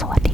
สวัสดี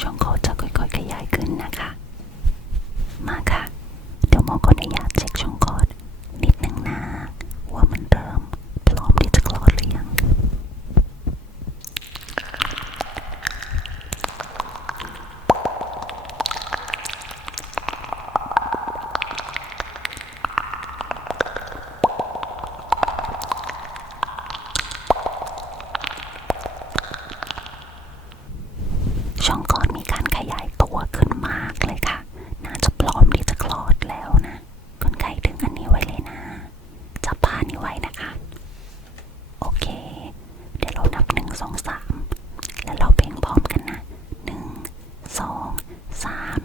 ช่องคอจะค่อยๆขยายขึ้นนะคะ มาค่ะ สองสามแล้วเราเพลงพร้อมกันนะหนึ่งสองสาม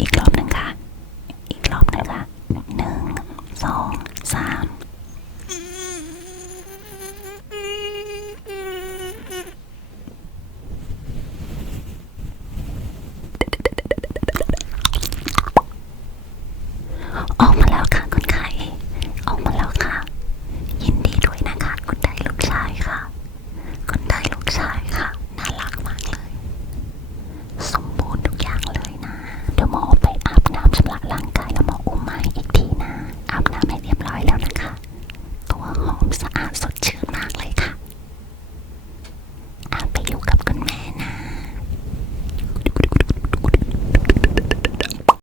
อีกรอบหนึ่งค่ะ อีกรอบหนึ่งค่ะหนึ่งสอง